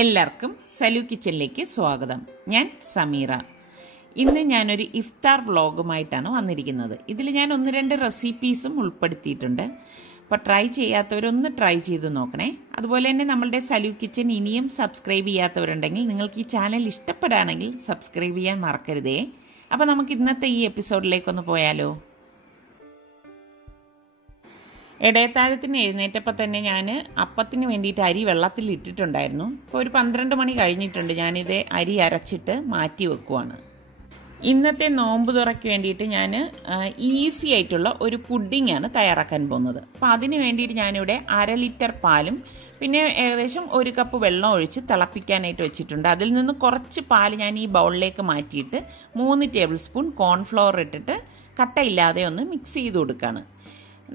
എല്ലാവർക്കും സലു കിച്ചണിലേക്ക് സ്വാഗതം. ഞാൻ സമീറ. ഇന്ന് ഞാനൊരു ഇഫ്താർ വ്ളോഗുമായിട്ടാണ് വന്നിരിക്കുന്നത്. ഇതിൽ ഞാൻ 1-2 റെസിപ്പീസും ഉൾപ്പെടുത്തിയിട്ടുണ്ട്. അപ്പോൾ ട്രൈ ചെയ്യാത്തവരൊന്ന് ട്രൈ ചെയ്ത് നോക്കണേ. അതുപോലെ തന്നെ നമ്മളുടെ സലു കിച്ചൺ ഇനിയും സബ്സ്ക്രൈബ് ചെയ്യാത്തവരുണ്ടെങ്കിൽ നിങ്ങൾക്ക് ഈ ചാനൽ ഇഷ്ടപ്പെടുകയാണെങ്കിൽ സബ്സ്ക്രൈബ് ചെയ്യാൻ മറക്കരുതേ. അപ്പോൾ നമുക്ക് ഇന്നത്തെ ഈ എപ്പിസോഡിലേക്കൊന്ന് പോയാലോ. ഇടയത്താഴത്തിന് എഴുന്നേറ്റപ്പോൾ തന്നെ ഞാൻ അപ്പത്തിന് വേണ്ടിയിട്ട് അരി വെള്ളത്തിൽ ഇട്ടിട്ടുണ്ടായിരുന്നു. ഇപ്പോൾ ഒരു 12 മണി കഴിഞ്ഞിട്ടുണ്ട്. ഞാനിത് അരി അരച്ചിട്ട് മാറ്റി വെക്കുവാണ്. ഇന്നത്തെ നോമ്പ് തുറയ്ക്ക് വേണ്ടിയിട്ട് ഞാൻ ഈസി ആയിട്ടുള്ള ഒരു പുഡിങ്ങാണ് തയ്യാറാക്കാൻ പോകുന്നത്. അപ്പോൾ അതിന് വേണ്ടിയിട്ട് ഞാനിവിടെ 1/2 ലിറ്റർ പാലും പിന്നെ ഏകദേശം 1 കപ്പ് വെള്ളം ഒഴിച്ച് തിളപ്പിക്കാനായിട്ട് വെച്ചിട്ടുണ്ട്. അതിൽ നിന്ന് കുറച്ച് പാൽ ഞാൻ ഈ ബൗളിലേക്ക് മാറ്റിയിട്ട് 3 ടേബിൾ സ്പൂൺ കോൺഫ്ലവർ ഇട്ടിട്ട് കട്ടയില്ലാതെ ഒന്ന് മിക്സ് ചെയ്ത് കൊടുക്കുകയാണ്.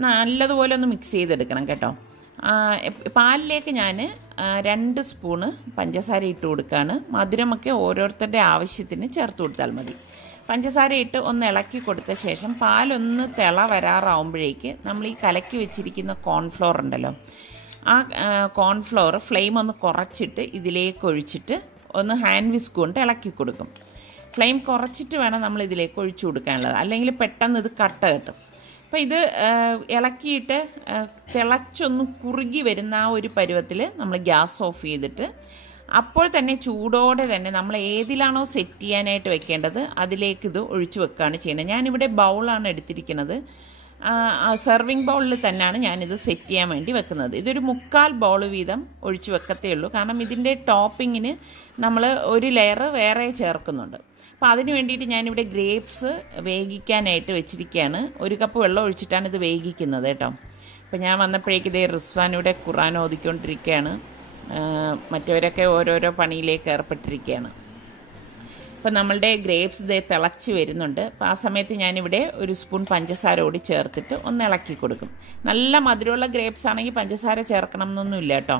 നല്ലതുപോലെ ഒന്ന് മിക്സ് ചെയ്തെടുക്കണം കേട്ടോ. പാലിലേക്ക് ഞാൻ 2 സ്പൂണ് പഞ്ചസാര ഇട്ട് കൊടുക്കുകയാണ്. മധുരമൊക്കെ ഓരോരുത്തരുടെ ആവശ്യത്തിന് ചേർത്ത് കൊടുത്താൽ മതി. പഞ്ചസാര ഇട്ട് ഒന്ന് ഇളക്കി കൊടുത്ത ശേഷം പാലൊന്ന് തിള വരാറാവുമ്പോഴേക്ക് നമ്മൾ ഈ കലക്കി വെച്ചിരിക്കുന്ന കോൺഫ്ലോർ ഉണ്ടല്ലോ, ആ കോൺഫ്ലോർ ഫ്ലെയിം ഒന്ന് കുറച്ചിട്ട് ഇതിലേക്ക് ഒഴിച്ചിട്ട് ഒന്ന് ഹാൻഡ് വിസ്ക് കൊണ്ട് ഇളക്കി കൊടുക്കും. ഫ്ലെയിം കുറച്ചിട്ട് വേണം നമ്മൾ ഇതിലേക്ക് ഒഴിച്ചു കൊടുക്കാനുള്ളത്, അല്ലെങ്കിൽ പെട്ടെന്ന് ഇത് കട്ട കിട്ടും. അപ്പോൾ ഇത് ഇളക്കിയിട്ട് തിളച്ചൊന്ന് കുറുകി വരുന്ന ആ ഒരു പരുവത്തിൽ നമ്മൾ ഗ്യാസ് ഓഫ് ചെയ്തിട്ട് അപ്പോൾ തന്നെ ചൂടോടെ തന്നെ നമ്മൾ ഏതിലാണോ സെറ്റ് ചെയ്യാനായിട്ട് വെക്കേണ്ടത് അതിലേക്ക് ഇത് ഒഴിച്ചു വെക്കുകയാണ് ചെയ്യുന്നത്. ഞാനിവിടെ ബൗളാണ് എടുത്തിരിക്കുന്നത്. സെർവിങ് ബൗളിൽ തന്നെയാണ് ഞാനിത് സെറ്റ് ചെയ്യാൻ വേണ്ടി വെക്കുന്നത്. ഇതൊരു 3/4 ബൗൾ വീതം ഒഴിച്ചു വെക്കത്തേ ഉള്ളൂ. കാരണം ഇതിൻ്റെ ടോപ്പിങ്ങിന് നമ്മൾ ഒരു ലെയർ വേറെ ചേർക്കുന്നുണ്ട്. അപ്പോൾ അതിന് വേണ്ടിയിട്ട് ഞാനിവിടെ ഗ്രേപ്സ് വേവിക്കാനായിട്ട് വെച്ചിരിക്കുകയാണ്. 1 കപ്പ് വെള്ളം ഒഴിച്ചിട്ടാണ് ഇത് വേവിക്കുന്നത് കേട്ടോ. അപ്പോൾ ഞാൻ വന്നപ്പോഴേക്ക് ഇതേ റിസ്വാനിവിടെ ഖുർആൻ ഓതിക്കൊണ്ടിരിക്കുകയാണ്. മറ്റവരൊക്കെ ഓരോരോ പണിയിലേക്ക് ഏർപ്പെട്ടിരിക്കുകയാണ്. അപ്പോൾ നമ്മളുടെ ഗ്രേപ്സ് ഇതേ തിളച്ച് വരുന്നുണ്ട്. അപ്പോൾ ആ സമയത്ത് ഞാനിവിടെ 1 സ്പൂൺ പഞ്ചസാര കൂടി ചേർത്തിട്ട് ഒന്ന് ഇളക്കി കൊടുക്കും. നല്ല മധുരമുള്ള ഗ്രേപ്സ് ആണെങ്കിൽ പഞ്ചസാര ചേർക്കണം എന്നൊന്നുമില്ല കേട്ടോ.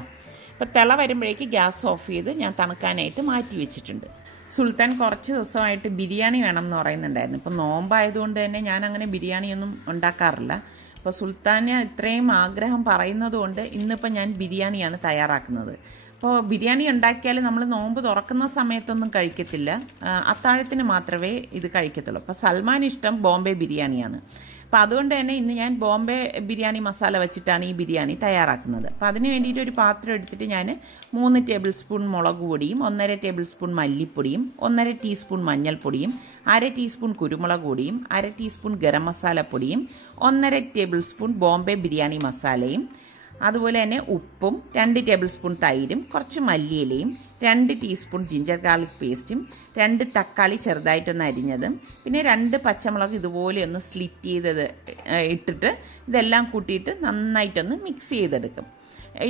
അപ്പോൾ തിള വരുമ്പോഴേക്ക് ഗ്യാസ് ഓഫ് ചെയ്ത് ഞാൻ തണുക്കാനായിട്ട് മാറ്റി വെച്ചിട്ടുണ്ട്. സുൽത്താൻ കുറച്ച് ദിവസമായിട്ട് ബിരിയാണി വേണം എന്ന് പറയുന്നുണ്ടായിരുന്നു. ഇപ്പോൾ നോമ്പായതുകൊണ്ട് തന്നെ ഞാൻ അങ്ങനെ ബിരിയാണിയൊന്നും ഉണ്ടാക്കാറില്ല. അപ്പോൾ സുൽത്താന് ഇത്രയും ആഗ്രഹം പറയുന്നത് കൊണ്ട് ഇന്നിപ്പോൾ ഞാൻ ബിരിയാണിയാണ് തയ്യാറാക്കുന്നത്. അപ്പോൾ ബിരിയാണി ഉണ്ടാക്കിയാൽ നമ്മൾ നോമ്പ് തുറക്കുന്ന സമയത്തൊന്നും കഴിക്കത്തില്ല, അത്താഴത്തിന് മാത്രമേ ഇത് കഴിക്കത്തുള്ളൂ. അപ്പോൾ സൽമാൻ ഇഷ്ടം ബോംബെ ബിരിയാണിയാണ്. അപ്പോൾ അതുകൊണ്ട് തന്നെ ഇന്ന് ഞാൻ ബോംബെ ബിരിയാണി മസാല വെച്ചിട്ടാണ് ഈ ബിരിയാണി തയ്യാറാക്കുന്നത്. അപ്പോൾ അതിന് വേണ്ടിയിട്ട് ഒരു പാത്രം എടുത്തിട്ട് ഞാൻ 3 ടേബിൾ സ്പൂൺ മുളക് പൊടിയും 1/2 ടേബിൾ സ്പൂൺ മല്ലിപ്പൊടിയും 1/2 ടീസ്പൂൺ മഞ്ഞൾപ്പൊടിയും 1/2 ടീസ്പൂൺ കുരുമുളക് പൊടിയും 1/2 ടീസ്പൂൺ ഗരം മസാലപ്പൊടിയും 1/2 ടേബിൾ സ്പൂൺ ബോംബെ ബിരിയാണി മസാലയും അതുപോലെ തന്നെ ഉപ്പും 2 ടേബിൾ സ്പൂൺ തൈരും കുറച്ച് മല്ലിയിലയും 2 ടീസ്പൂൺ ജിഞ്ചർ ഗാർലിക് പേസ്റ്റും 2 തക്കാളി ചെറുതായിട്ടൊന്ന് അരിഞ്ഞതും പിന്നെ 2 പച്ചമുളക് ഇതുപോലെ ഒന്ന് സ്ലിറ്റ് ചെയ്തത് ഇട്ടിട്ട് ഇതെല്ലാം കൂട്ടിയിട്ട് നന്നായിട്ടൊന്ന് മിക്സ് ചെയ്തെടുക്കും.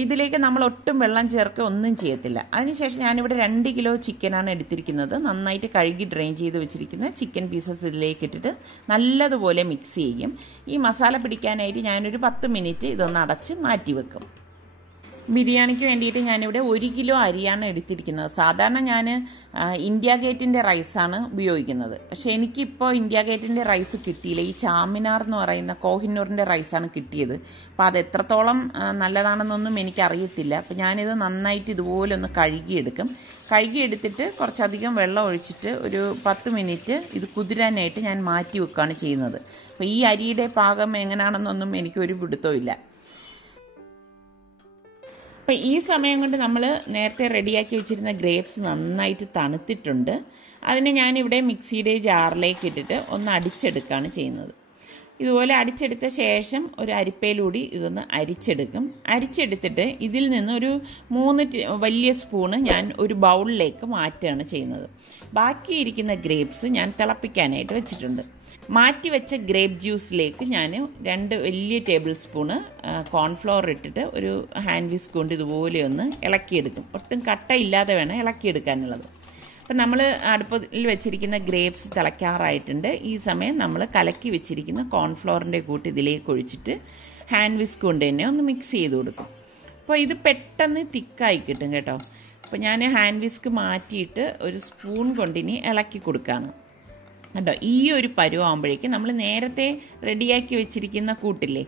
ഇതിലേക്ക് നമ്മൾ ഒട്ടും വെള്ളം ചേർക്കുക ഒന്നും ചെയ്യത്തില്ല. അതിനുശേഷം ഞാനിവിടെ 2 കിലോ ചിക്കനാണ് എടുത്തിരിക്കുന്നത്. നന്നായിട്ട് കഴുകി ഡ്രെയിൻ ചെയ്ത് വെച്ചിരിക്കുന്ന ചിക്കൻ പീസസ് ഇതിലേക്ക് ഇട്ടിട്ട് നല്ലതുപോലെ മിക്സ് ചെയ്യും. ഈ മസാല പിടിക്കാനായിട്ട് ഞാനൊരു 10 മിനിറ്റ് ഇതൊന്ന് അടച്ച് മാറ്റി വെക്കും. ബിരിയാണിക്ക് വേണ്ടിയിട്ട് ഞാനിവിടെ 1 കിലോ അരിയാണ് എടുത്തിരിക്കുന്നത്. സാധാരണ ഞാൻ ഇന്ത്യ ഗേറ്റിൻ്റെ റൈസാണ് ഉപയോഗിക്കുന്നത്. പക്ഷേ എനിക്കിപ്പോൾ ഇന്ത്യ ഗേറ്റിൻ്റെ റൈസ് കിട്ടിയില്ല. ഈ ചാമിനാർ എന്ന് പറയുന്ന കോഹിന്നൂറിൻ്റെ റൈസാണ് കിട്ടിയത്. അപ്പോൾ അത് എത്രത്തോളം നല്ലതാണെന്നൊന്നും എനിക്കറിയത്തില്ല. അപ്പോൾ ഞാനിത് നന്നായിട്ട് ഇതുപോലെ ഒന്ന് കഴുകിയെടുക്കും. കഴുകിയെടുത്തിട്ട് കുറച്ചധികം വെള്ളം ഒഴിച്ചിട്ട് ഒരു 10 മിനിറ്റ് ഇത് കുതിരാനായിട്ട് ഞാൻ മാറ്റി വെക്കുകയാണ് ചെയ്യുന്നത്. അപ്പോൾ ഈ അരിയുടെ പാകം എങ്ങനെയാണെന്നൊന്നും എനിക്കൊരു പിടുത്തവും ഇല്ല. അപ്പോൾ ഈ സമയം കൊണ്ട് നമ്മൾ നേരത്തെ റെഡിയാക്കി വെച്ചിരുന്ന ഗ്രേപ്സ് നന്നായിട്ട് തണുത്തിട്ടുണ്ട്. അതിനെ ഞാനിവിടെ മിക്സിയുടെ ജാറിലേക്ക് ഇട്ടിട്ട് ഒന്ന് അടിച്ചെടുക്കുകയാണ് ചെയ്യുന്നത്. ഇതുപോലെ അടിച്ചെടുത്ത ശേഷം ഒരു അരിപ്പയിലൂടി ഇതൊന്ന് അരിച്ചെടുക്കും. അരിച്ചെടുത്തിട്ട് ഇതിൽ നിന്നൊരു 3 വലിയ സ്പൂണ് ഞാൻ ഒരു ബൗളിലേക്ക് മാറ്റുകയാണ് ചെയ്യുന്നത്. ബാക്കിയിരിക്കുന്ന ഗ്രേപ്സ് ഞാൻ തിളപ്പിക്കാനായിട്ട് വെച്ചിട്ടുണ്ട്. മാറ്റി വെച്ച ഗ്രേപ്പ് ജ്യൂസിലേക്ക് ഞാൻ 2 വലിയ ടേബിൾ സ്പൂണ് കോൺഫ്ലവർ ഇട്ടിട്ട് ഒരു ഹാൻഡ് വിസ്ക് കൊണ്ട് ഇതുപോലെ ഒന്ന് ഇളക്കിയെടുക്കും. ഒട്ടും കട്ടയില്ലാതെ വേണം ഇളക്കിയെടുക്കാനുള്ളത്. അപ്പം നമ്മൾ അടുപ്പിൽ വെച്ചിരിക്കുന്ന ഗ്രേപ്സ് തിളയ്ക്കാറായിട്ടുണ്ട്. ഈ സമയം നമ്മൾ കലക്കി വെച്ചിരിക്കുന്ന കോൺഫ്ലവറിൻ്റെ കൂട്ട് ഇതിലേക്ക് ഒഴിച്ചിട്ട് ഹാൻഡ് വിസ്ക് കൊണ്ട് തന്നെ ഒന്ന് മിക്സ് ചെയ്ത് കൊടുക്കും. അപ്പോൾ ഇത് പെട്ടെന്ന് തിക്കായി കിട്ടും കേട്ടോ. അപ്പോൾ ഞാൻ ഹാൻഡ് വിസ്ക് മാറ്റിയിട്ട് ഒരു സ്പൂൺ കൊണ്ടിനി ഇളക്കി കൊടുക്കുകയാണ് കേട്ടോ. ഈ ഒരു പരുവാകുമ്പോഴേക്കും നമ്മൾ നേരത്തെ റെഡിയാക്കി വെച്ചിരിക്കുന്ന കൂട്ടില്ലേ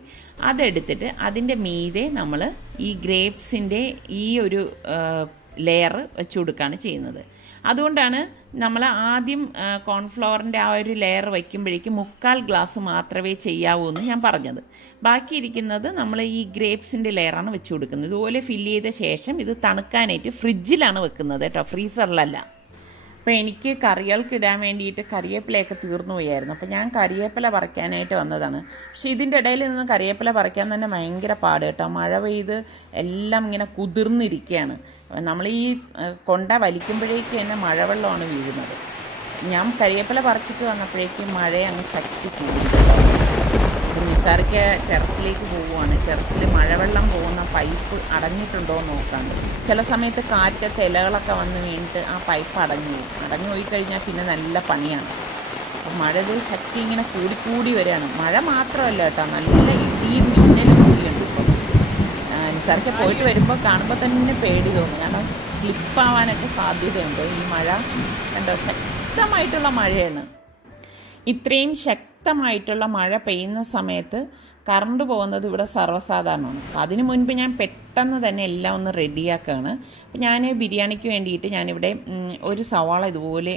അതെടുത്തിട്ട് അതിൻ്റെ മീതെ നമ്മൾ ഈ ഗ്രേപ്സിൻ്റെ ഈ ഒരു ലെയർ വെച്ച് കൊടുക്കുകയാണ് ചെയ്യുന്നത്. അതുകൊണ്ടാണ് നമ്മൾ ആദ്യം കോൺഫ്ലവറിൻ്റെ ആ ഒരു ലെയർ വയ്ക്കുമ്പോഴേക്കും 3/4 ഗ്ലാസ് മാത്രമേ ചെയ്യാവൂ എന്ന് ഞാൻ പറഞ്ഞത്. ബാക്കിയിരിക്കുന്നത് നമ്മൾ ഈ ഗ്രേപ്സിൻ്റെ ലെയറാണ് വെച്ച് കൊടുക്കുന്നത്. ഇതുപോലെ ഫില്ല് ചെയ്ത ശേഷം ഇത് തണുക്കാനായിട്ട് ഫ്രിഡ്ജിലാണ് വെക്കുന്നത് കേട്ടോ, ഫ്രീസറിലല്ല. അപ്പോൾ എനിക്ക് കറികൾക്ക് ഇടാൻ വേണ്ടിയിട്ട് കറിവേപ്പിലയൊക്കെ തീർന്നു പോയായിരുന്നു. അപ്പോൾ ഞാൻ കറിവേപ്പില പറിക്കാനായിട്ട് വന്നതാണ്. പക്ഷേ ഇതിൻ്റെ ഇടയിൽ നിന്ന് കറിവേപ്പില പറിക്കാൻ തന്നെ ഭയങ്കര പാട് കേട്ടോ. മഴ പെയ്ത് എല്ലാം ഇങ്ങനെ കുതിർന്നിരിക്കുകയാണ്. നമ്മൾ ഈ കൊണ്ട വലിക്കുമ്പോഴേക്ക് തന്നെ മഴവെള്ളമാണ് വീഴുന്നത്. ഞാൻ കറിവേപ്പില പറിച്ചിട്ട് വന്നപ്പോഴേക്കും മഴ അങ്ങ് ശക്തി കൂടി. നിസാർക്ക് ടെറസിലേക്ക് പോവുകയാണ്. ടെറസിൽ മഴവെള്ളം പോകുന്ന പൈപ്പ് അടഞ്ഞിട്ടുണ്ടോ എന്ന് നോക്കാണ്ട്. ചില സമയത്ത് കാറ്റൊക്കെ ഇലകളൊക്കെ വന്ന് വീണിട്ട് ആ പൈപ്പ് അടഞ്ഞു പോയി കഴിഞ്ഞാൽ പിന്നെ നല്ല പണിയാണ്. അപ്പം മഴയുടെ ശക്തി ഇങ്ങനെ കൂടിക്കൂടി വരികയാണ്. മഴ മാത്രമല്ല കേട്ടോ, നല്ല ഇടിയും മിന്നലും കൂടിയുണ്ട്. ഇപ്പം നിസാർക്ക് പോയിട്ട് വരുമ്പോൾ കാണുമ്പോൾ തന്നെ പേടി തോന്നും. കാരണം സ്ലിപ്പാവാനൊക്കെ സാധ്യതയുണ്ട്. ഈ മഴ കണ്ടോ, ശക്തമായിട്ടുള്ള മഴയാണ്. ഇത്രയും ശക്തമായിട്ടുള്ള മഴ പെയ്യുന്ന സമയത്ത് കറണ്ട് പോകുന്നത് ഇവിടെ സർവ്വസാധാരണമാണ്. അപ്പം അതിന് മുൻപ് ഞാൻ പെട്ടെന്ന് തന്നെ എല്ലാം ഒന്ന് റെഡിയാക്കുകയാണ്. അപ്പം ഞാൻ ബിരിയാണിക്ക് വേണ്ടിയിട്ട് ഞാനിവിടെ ഒരു സവാള ഇതുപോലെ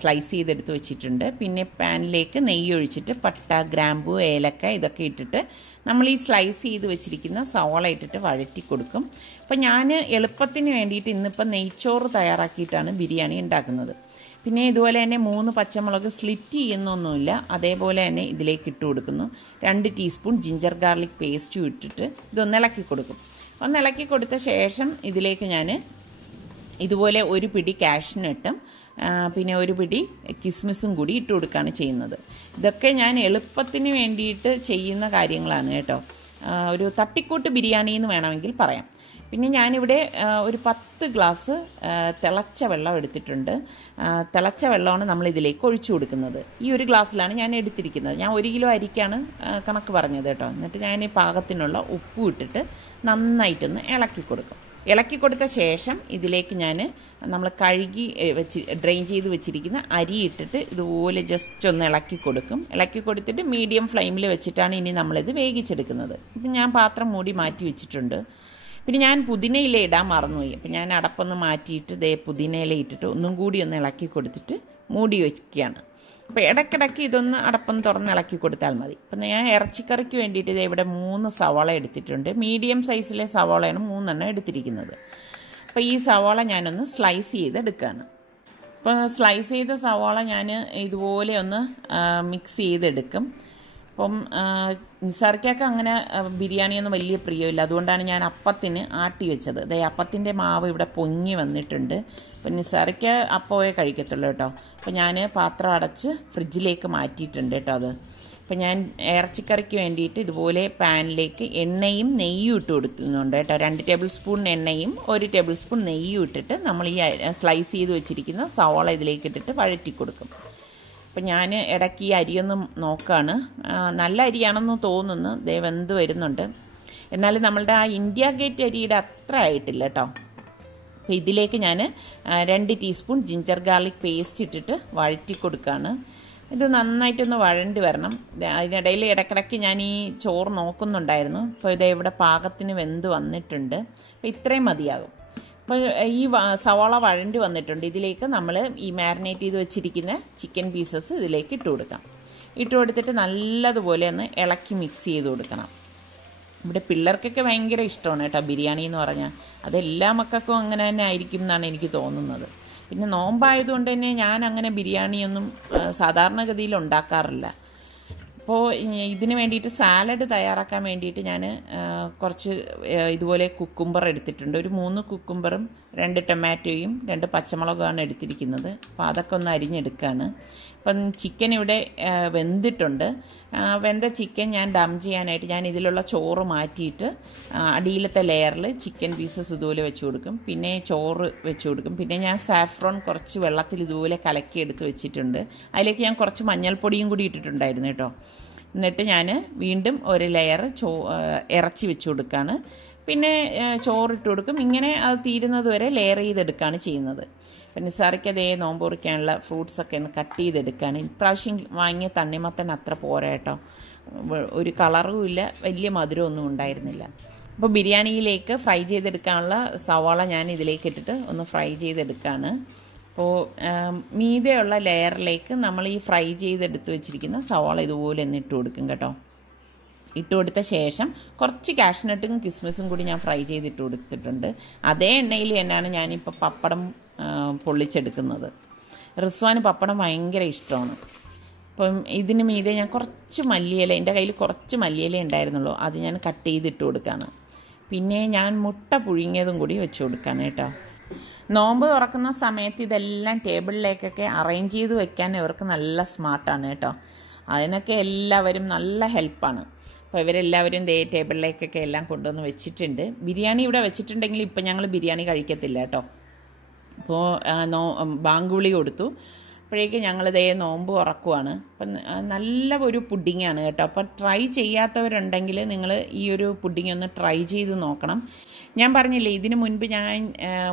സ്ലൈസ് ചെയ്തെടുത്ത് വെച്ചിട്ടുണ്ട്. പിന്നെ പാനിലേക്ക് നെയ്യ് ഒഴിച്ചിട്ട് പട്ട, ഗ്രാമ്പു, ഏലക്ക ഇതൊക്കെ ഇട്ടിട്ട് നമ്മൾ ഈ സ്ലൈസ് ചെയ്ത് വെച്ചിരിക്കുന്ന സവാള ഇട്ടിട്ട് വഴറ്റി കൊടുക്കും. അപ്പം ഞാൻ എളുപ്പത്തിന് വേണ്ടിയിട്ട് ഇന്നിപ്പം നെയ്ച്ചോറ് തയ്യാറാക്കിയിട്ടാണ് ബിരിയാണി ഉണ്ടാക്കുന്നത്. പിന്നെ ഇതുപോലെ തന്നെ 3 പച്ചമുളക് സ്ലിറ്റ് ചെയ്യുന്നൊന്നുമില്ല, അതേപോലെ തന്നെ ഇതിലേക്ക് ഇട്ട് കൊടുക്കുന്നു. 2 ടീസ്പൂൺ ജിഞ്ചർ ഗാർലിക് പേസ്റ്റും ഇട്ടിട്ട് ഇതൊന്ന് ഇളക്കി കൊടുക്കും. ഒന്ന് ഇളക്കി കൊടുത്ത ശേഷം ഇതിലേക്ക് ഞാൻ ഇതുപോലെ ഒരു പിടി കാഷ്നട്ടും പിന്നെ ഒരു പിടി കിസ്മിസും കൂടി ഇട്ട് കൊടുക്കുകയാണ് ചെയ്യുന്നത്. ഇതൊക്കെ ഞാൻ എളുപ്പത്തിന് വേണ്ടിയിട്ട് ചെയ്യുന്ന കാര്യങ്ങളാണ് കേട്ടോ. ഒരു തട്ടിക്കൂട്ട് ബിരിയാണി എന്ന് വേണമെങ്കിൽ പറയാം. പിന്നെ ഞാനിവിടെ ഒരു 10 ഗ്ലാസ് തിളച്ച വെള്ളം എടുത്തിട്ടുണ്ട്. തിളച്ച വെള്ളമാണ് നമ്മൾ ഇതിലേക്ക് ഒഴിച്ചു കൊടുക്കുന്നത്. ഈ ഒരു ഗ്ലാസ്സിലാണ് ഞാൻ എടുത്തിരിക്കുന്നത്. ഞാൻ 1 കിലോ അരിക്കാണ് കണക്ക് പറഞ്ഞത് കേട്ടോ. എന്നിട്ട് ഞാൻ ഈ പാകത്തിനുള്ള ഉപ്പും ഇട്ടിട്ട് നന്നായിട്ടൊന്ന് ഇളക്കി കൊടുക്കും. ഇളക്കി കൊടുത്ത ശേഷം ഇതിലേക്ക് ഞാൻ നമ്മൾ കഴുകി ഡ്രെയിൻ ചെയ്ത് വെച്ചിരിക്കുന്ന അരി ഇട്ടിട്ട് ഇതുപോലെ ജസ്റ്റ് ഒന്ന് ഇളക്കി കൊടുക്കും. ഇളക്കി കൊടുത്തിട്ട് മീഡിയം ഫ്ലെയിമിൽ വെച്ചിട്ടാണ് ഇനി നമ്മളിത് വേവിച്ചെടുക്കുന്നത്. ഇപ്പം ഞാൻ പാത്രം മൂടി മാറ്റി വെച്ചിട്ടുണ്ട്. പിന്നെ ഞാൻ പുതിനയില ഇടാൻ മറന്നുപോയി. അപ്പം ഞാൻ അടപ്പൊന്ന് മാറ്റിയിട്ട് പുതിനയില ഇട്ടിട്ട് ഒന്നും കൂടി ഒന്ന് ഇളക്കി കൊടുത്തിട്ട് മൂടി വയ്ക്കുകയാണ്. അപ്പോൾ ഇടയ്ക്കിടയ്ക്ക് ഇതൊന്ന് അടപ്പൊന്ന് തുറന്ന് ഇളക്കി കൊടുത്താൽ മതി. അപ്പം ഞാൻ ഇറച്ചിക്കറിക്ക് വേണ്ടിയിട്ട് ഇവിടെ 3 സവാള എടുത്തിട്ടുണ്ട്. മീഡിയം സൈസിലെ സവാളയാണ് 3 എടുത്തിരിക്കുന്നത്. അപ്പോൾ ഈ സവാള ഞാനൊന്ന് സ്ലൈസ് ചെയ്തെടുക്കുകയാണ്. അപ്പോൾ സ്ലൈസ് ചെയ്ത സവാള ഞാൻ ഇതുപോലെ ഒന്ന് മിക്സ് ചെയ്തെടുക്കും. അപ്പം നിസാർക്കൊക്കെ അങ്ങനെ ബിരിയാണിയൊന്നും വലിയ പ്രിയമില്ല. അതുകൊണ്ടാണ് ഞാൻ അപ്പത്തിന് ആട്ടി വെച്ചത്. അപ്പത്തിൻ്റെ മാവ് ഇവിടെ പൊങ്ങി വന്നിട്ടുണ്ട്. അപ്പം നിസാർക്ക് അപ്പമേ കഴിക്കത്തുള്ളൂ കേട്ടോ. അപ്പം ഞാൻ പാത്രം അടച്ച് ഫ്രിഡ്ജിലേക്ക് മാറ്റിയിട്ടുണ്ട് കേട്ടോ അത്. അപ്പം ഞാൻ ഇറച്ചിക്കറിക്ക് വേണ്ടിയിട്ട് ഇതുപോലെ പാനിലേക്ക് എണ്ണയും നെയ്യും ഇട്ട് കൊടുക്കുന്നുണ്ട് കേട്ടോ. 2 ടേബിൾ സ്പൂൺ എണ്ണയും 1 ടേബിൾ സ്പൂൺ നെയ്യും ഇട്ടിട്ട് നമ്മൾ ഈ സ്ലൈസ് ചെയ്ത് വെച്ചിരിക്കുന്ന സവാള ഇതിലേക്ക് ഇട്ടിട്ട് വഴറ്റി കൊടുക്കും. അപ്പം ഞാൻ ഇടയ്ക്ക് ഈ അരിയൊന്ന് നോക്കുകയാണ്. നല്ല അരിയാണെന്ന് തോന്നുന്നു. വെന്ത് വരുന്നുണ്ട്. എന്നാലും നമ്മളുടെ ആ ഇന്ത്യ ഗേറ്റ് അരിയുടെ അത്ര ആയിട്ടില്ല കേട്ടോ. അപ്പോൾ ഇതിലേക്ക് ഞാൻ 2 ടീസ്പൂൺ ജിഞ്ചർ ഗാർലിക് പേസ്റ്റ് ഇട്ടിട്ട് വഴറ്റി കൊടുക്കുകയാണ്. ഇത് നന്നായിട്ടൊന്ന് വഴണ്ടി വരണം. അതിനിടയിൽ ഇടയ്ക്കിടയ്ക്ക് ഞാൻ ഈ ചോറ് നോക്കുന്നുണ്ടായിരുന്നു. അപ്പോൾ ഇവിടെ പാകത്തിന് വെന്ത് വന്നിട്ടുണ്ട്. അപ്പോൾ ഇത്രയും മതിയാകും. അപ്പോൾ ഈ സവാള വഴണ്ടി വന്നിട്ടുണ്ട്. ഇതിലേക്ക് നമ്മൾ ഈ മാരിനേറ്റ് ചെയ്ത് വെച്ചിരിക്കുന്ന ചിക്കൻ പീസസ് ഇതിലേക്ക് ഇട്ട് കൊടുക്കാം. ഇട്ട് കൊടുത്തിട്ട് നല്ലതുപോലെ ഒന്ന് ഇളക്കി മിക്സ് ചെയ്ത് കൊടുക്കണം. ഇവിടെ പിള്ളേർക്കൊക്കെ ഭയങ്കര ഇഷ്ടമാണ് കേട്ടോ ബിരിയാണി എന്ന് പറഞ്ഞാൽ. അതെല്ലാ മക്കൾക്കും അങ്ങനെ തന്നെ ആയിരിക്കും എന്നാണ് എനിക്ക് തോന്നുന്നത്. പിന്നെ നോമ്പായതുകൊണ്ട് തന്നെ ഞാൻ അങ്ങനെ ബിരിയാണിയൊന്നും സാധാരണഗതിയിൽ ഉണ്ടാക്കാറില്ല. അപ്പോൾ ഇതിന് വേണ്ടിയിട്ട് സാലഡ് തയ്യാറാക്കാൻ വേണ്ടിയിട്ട് ഞാൻ കുറച്ച് ഇതുപോലെ കുക്കുംബർ എടുത്തിട്ടുണ്ട്. ഒരു 3 കുക്കുംബറും 2 ടൊമാറ്റോയും 2 പച്ചമുളകുമാണ് എടുത്തിരിക്കുന്നത്. അപ്പോൾ അതൊക്കെ ഒന്ന് അരിഞ്ഞെടുക്കുകയാണ്. അപ്പം ചിക്കൻ ഇവിടെ വെന്തിട്ടുണ്ട്. വെന്ത ചിക്കൻ ഞാൻ ഡം ചെയ്യാനായിട്ട് ഞാൻ ഇതിലുള്ള ചോറ് മാറ്റിയിട്ട് അടിയിലത്തെ ലെയറിൽ ചിക്കൻ പീസസ് ഇതുപോലെ വെച്ച് കൊടുക്കും. പിന്നെ ചോറ് വെച്ച് കൊടുക്കും. പിന്നെ ഞാൻ സാഫ്രോൺ കുറച്ച് വെള്ളത്തിൽ ഇതുപോലെ കലക്കി എടുത്ത് വെച്ചിട്ടുണ്ട്. അതിലേക്ക് ഞാൻ കുറച്ച് മഞ്ഞൾപ്പൊടിയും കൂടി ഇട്ടിട്ടുണ്ടായിരുന്നു കേട്ടോ. എന്നിട്ട് ഞാൻ വീണ്ടും ഒരു ലെയർ ഇറച്ചി വെച്ച് കൊടുക്കുകയാണ്. പിന്നെ ചോറിട്ട് കൊടുക്കും. ഇങ്ങനെ അത് തീരുന്നത് വരെ ലെയർ ചെയ്തെടുക്കുകയാണ് ചെയ്യുന്നത്. പിന്നെ നിസാർക്ക് അതേ നോമ്പ് കുറിക്കാനുള്ള ഫ്രൂട്ട്സൊക്കെ ഒന്ന് കട്ട് ചെയ്തെടുക്കുകയാണ്. ഇപ്രാവശ്യം വാങ്ങിയ തണ്ണിമത്തൻ അത്ര പോരാ കേട്ടോ. ഒരു കളറും ഇല്ല, വലിയ മധുരമൊന്നും ഉണ്ടായിരുന്നില്ല. അപ്പോൾ ബിരിയാണിയിലേക്ക് ഫ്രൈ ചെയ്തെടുക്കാനുള്ള സവാള ഞാൻ ഇതിലേക്ക് ഇട്ടിട്ട് ഒന്ന് ഫ്രൈ ചെയ്തെടുക്കുകയാണ്. അപ്പോൾ മീതെയുള്ള ലെയറിലേക്ക് നമ്മൾ ഈ ഫ്രൈ ചെയ്തെടുത്ത് വെച്ചിരിക്കുന്ന സവാള ഇതുപോലെ ഒന്ന് ഇട്ട് കൊടുക്കും കേട്ടോ. ഇട്ട് കൊടുത്ത ശേഷം കുറച്ച് കാഷ്നട്ടും കിസ്മിസും കൂടി ഞാൻ ഫ്രൈ ചെയ്തിട്ട് കൊടുത്തിട്ടുണ്ട്. അതേ എണ്ണയിൽ തന്നെയാണ് ഞാനിപ്പോൾ പപ്പടം പൊള്ളിച്ചെടുക്കുന്നത്. റിസ്വാന് പപ്പടം ഭയങ്കര ഇഷ്ടമാണ്. അപ്പം ഇതിന് മീതെ ഞാൻ കുറച്ച് മല്ലിയില, എൻ്റെ കയ്യിൽ കുറച്ച് മല്ലിയില ഉണ്ടായിരുന്നുള്ളൂ, അത് ഞാൻ കട്ട് ചെയ്തിട്ട് കൊടുക്കുകയാണ്. പിന്നെ ഞാൻ മുട്ട പുഴുങ്ങിയതും കൂടി വെച്ച് കൊടുക്കുകയാണ് കേട്ടോ. നോമ്പ് തുറക്കുന്ന സമയത്ത് ഇതെല്ലാം ടേബിളിലേക്കൊക്കെ അറേഞ്ച് ചെയ്ത് വെക്കാൻ ഇവർക്ക് നല്ല സ്മാർട്ടാണ് കേട്ടോ. അതിനൊക്കെ എല്ലാവരും നല്ല ഹെൽപ്പാണ്. അപ്പോൾ ഇവരെല്ലാവരും ടേബിളിലേക്കൊക്കെ എല്ലാം കൊണ്ടുവന്ന് വെച്ചിട്ടുണ്ട്. ബിരിയാണി ഇവിടെ വെച്ചിട്ടുണ്ടെങ്കിൽ ഇപ്പം ഞങ്ങൾ ബിരിയാണി കഴിക്കത്തില്ല കേട്ടോ. അപ്പോൾ ബാങ്ക് വിളി കൊടുത്തു, അപ്പോഴേക്ക് ഞങ്ങൾ നോമ്പ് ഉറക്കുവാണ്. അപ്പം നല്ല ഒരു പുഡിങ്ങാണ് കേട്ടോ. അപ്പം ട്രൈ ചെയ്യാത്തവരുണ്ടെങ്കിൽ നിങ്ങൾ ഈ ഒരു പുഡിങ് ഒന്ന് ട്രൈ ചെയ്ത് നോക്കണം. ഞാൻ പറഞ്ഞില്ലേ ഇതിന് മുൻപ് ഞാൻ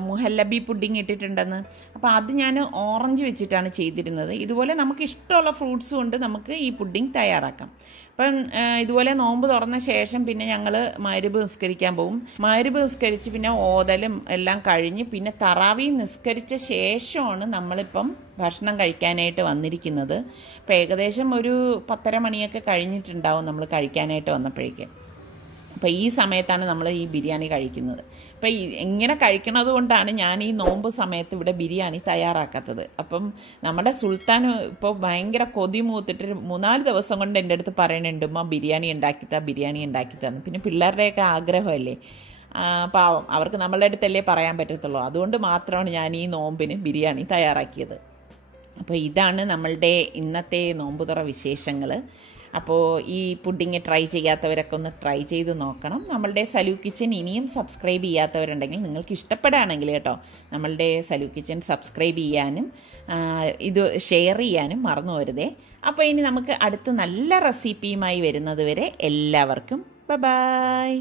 മുഹല്ലബി പുഡിങ് ഇട്ടിട്ടുണ്ടെന്ന്. അപ്പോൾ അത് ഞാൻ ഓറഞ്ച് വെച്ചിട്ടാണ് ചെയ്തിരുന്നത്. ഇതുപോലെ നമുക്ക് ഇഷ്ടമുള്ള ഫ്രൂട്ട്സ് കൊണ്ട് നമുക്ക് ഈ പുഡിങ് തയ്യാറാക്കാം. അപ്പം ഇതുപോലെ നോമ്പ് തുറന്ന ശേഷം പിന്നെ ഞങ്ങൾ മഗ്‌രിബ് നിസ്കരിക്കാൻ പോകും. മഗ്‌രിബ് നിസ്കരിച്ച് പിന്നെ ഓതലും എല്ലാം കഴിഞ്ഞ് പിന്നെ തറാവി നിസ്കരിച്ച ശേഷമാണ് നമ്മളിപ്പം ഭക്ഷണം കഴിക്കാനായിട്ട് വന്നിരിക്കുന്നത്. അപ്പം ഏകദേശം ഒരു 10:30 മണിയൊക്കെ കഴിഞ്ഞിട്ടുണ്ടാവും നമ്മൾ കഴിക്കാനായിട്ട് വന്നപ്പോഴേക്ക്. അപ്പോൾ ഈ സമയത്താണ് നമ്മൾ ഈ ബിരിയാണി കഴിക്കുന്നത്. അപ്പോൾ ഇങ്ങനെ കഴിക്കണത് കൊണ്ടാണ് ഞാൻ ഈ നോമ്പ് സമയത്ത് ഇവിടെ ബിരിയാണി തയ്യാറാക്കാത്തത്. അപ്പം നമ്മുടെ സുൽത്താൻ ഇപ്പോൾ ഭയങ്കര കൊതി മൂത്തിട്ട് 3-4 ദിവസം കൊണ്ട് എൻ്റെ അടുത്ത് പറയണുണ്ട്, ഉമ്മ ബിരിയാണി ഉണ്ടാക്കിത്തന്നു. പിന്നെ പിള്ളേരുടെയൊക്കെ ആഗ്രഹമല്ലേ, പാവം അവർക്ക് നമ്മളുടെ അടുത്തല്ലേ പറയാൻ പറ്റത്തുള്ളൂ. അതുകൊണ്ട് മാത്രമാണ് ഞാൻ ഈ നോമ്പിന് ബിരിയാണി തയ്യാറാക്കിയത്. അപ്പോൾ ഇതാണ് നമ്മളുടെ ഇന്നത്തെ നോമ്പുതുറ വിശേഷങ്ങൾ. അപ്പോൾ ഈ പുഡിങ് ട്രൈ ചെയ്യാത്തവരൊക്കെ ഒന്ന് ട്രൈ ചെയ്ത് നോക്കണം. നമ്മളുടെ സലു കിച്ചൻ ഇനിയും സബ്സ്ക്രൈബ് ചെയ്യാത്തവരുണ്ടെങ്കിൽ നിങ്ങൾക്ക് ഇഷ്ടപ്പെടുകയാണെങ്കിൽ കേട്ടോ, നമ്മളുടെ സലു കിച്ചൻ സബ്സ്ക്രൈബ് ചെയ്യാനും ഇത് ഷെയർ ചെയ്യാനും മറന്നു വരുതേ. അപ്പോൾ ഇനി നമുക്ക് അടുത്ത നല്ല റെസിപ്പിയുമായി വരുന്നത് വരെ എല്ലാവർക്കും ബൈ.